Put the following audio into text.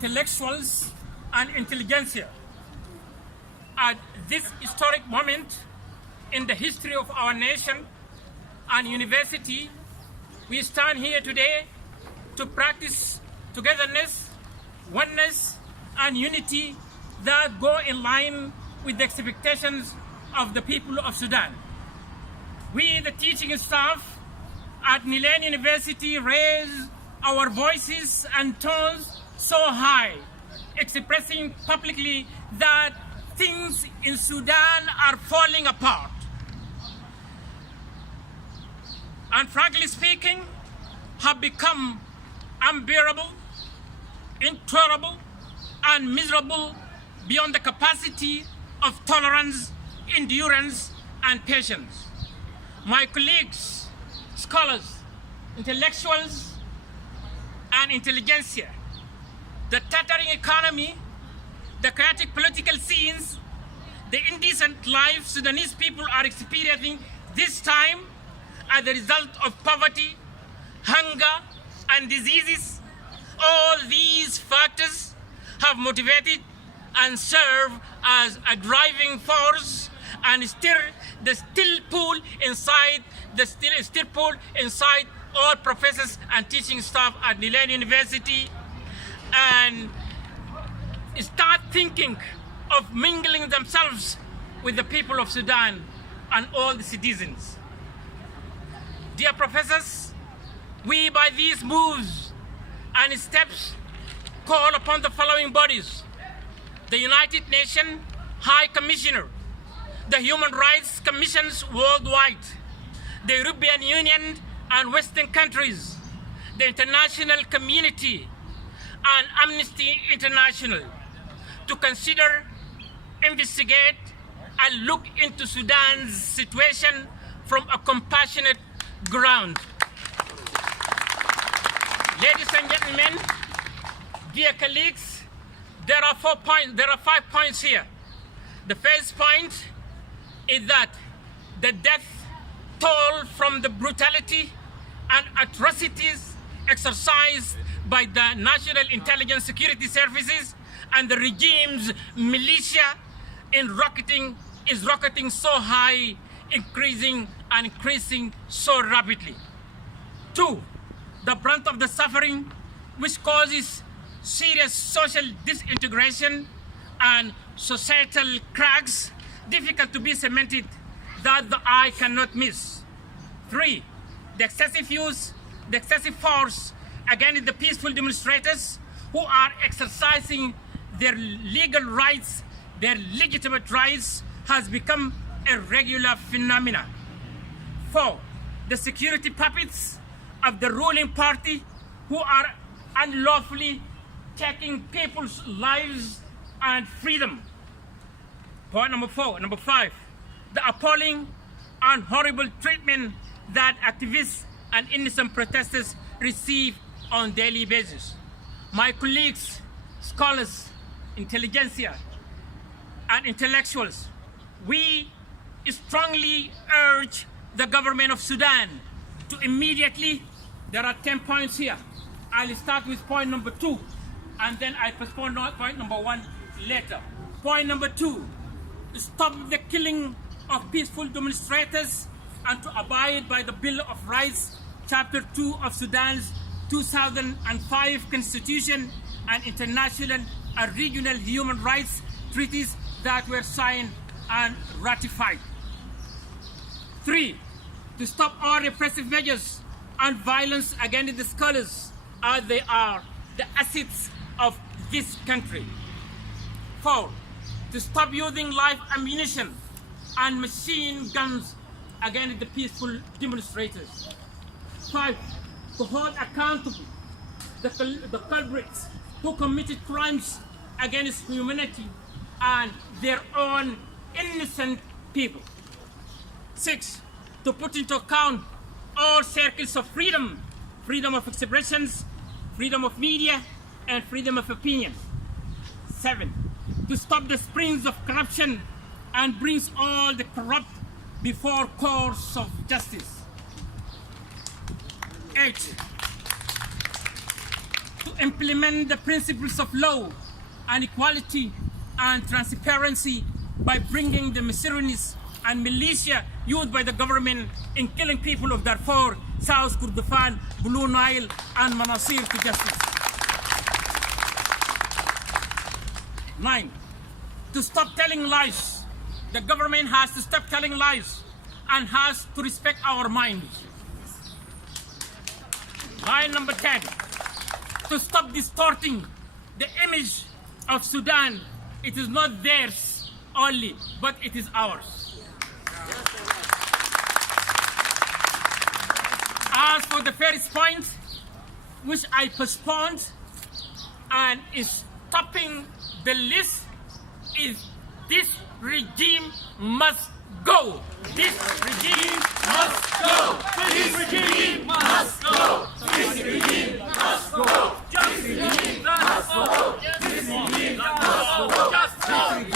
intellectuals, and intelligentsia. At this historic moment in the history of our nation and university, we stand here today to practice togetherness, oneness, and unity that go in line with the expectations of the people of Sudan. We, the teaching staff at Niles University, raise our voices and tones so high, expressing publicly that things in Sudan are falling apart. And frankly speaking, have become unbearable, intolerable, and miserable beyond the capacity of tolerance, endurance, and patience. My colleagues, scholars, intellectuals, and intelligentsia, the tottering economy, the chaotic political scenes, the indecent life Sudanese people are experiencing this time as a result of poverty, hunger, and diseases. All these factors have motivated and serve as a driving force and stir the still pool inside all professors and teaching staff at Niles University, and start thinking of mingling themselves with the people of Sudan and all the citizens. Dear professors, we by these moves and steps call upon the following bodies: the United Nations High Commissioner, the Human Rights Commissions worldwide, the European Union and Western countries, the international community, and Amnesty International to consider, investigate, and look into Sudan's situation from a compassionate ground. Ladies and gentlemen, dear colleagues, there are 5 points here. The first point is that the death toll from the brutality and atrocities exercised by the National Intelligence Security Services and the regime's militia is rocketing so high, increasing so rapidly. 2, the brunt of the suffering, which causes serious social disintegration and societal cracks difficult to be cemented, that the eye cannot miss. 3, the excessive force against the peaceful demonstrators who are exercising their legal rights, their legitimate rights, has become a regular phenomenon. 4, the security puppets of the ruling party who are unlawfully taking people's lives and freedom. Point number 5, the appalling and horrible treatment that activists and innocent protesters receive on a daily basis. My colleagues, scholars, intelligentsia, and intellectuals, we strongly urge the government of Sudan to immediately, there are 10 points here. I'll start with point number 2, and then I postpone point number 1 later. Point number 2, stop the killing of peaceful demonstrators and to abide by the Bill of Rights, Chapter 2 of Sudan's 2005 Constitution and international and regional human rights treaties that were signed and ratified. 3, to stop all repressive measures and violence against the scholars, as they are the assets of this country. 4, to stop using live ammunition and machine guns against the peaceful demonstrators. 5, to hold accountable the culprits who committed crimes against humanity and their own innocent people. 6, to put into account all circles of freedom, freedom of expressions, freedom of media, and freedom of opinion. 7, to stop the springs of corruption and brings all the corrupt before courts of justice. 8, to implement the principles of law and equality and transparency by bringing the mercenaries and militia used by the government in killing people of Darfur, South Kordofan, Blue Nile, and Manasir to justice. 9. To stop telling lies. The government has to stop telling lies and has to respect our minds. Line number 10. To stop distorting the image of Sudan. It is not theirs only, but it is ours. As for the first point, which I postponed and is topping the list, is this regime must go. This regime must go. This regime must go. This regime must go. This regime must go. This regime must go. Just go.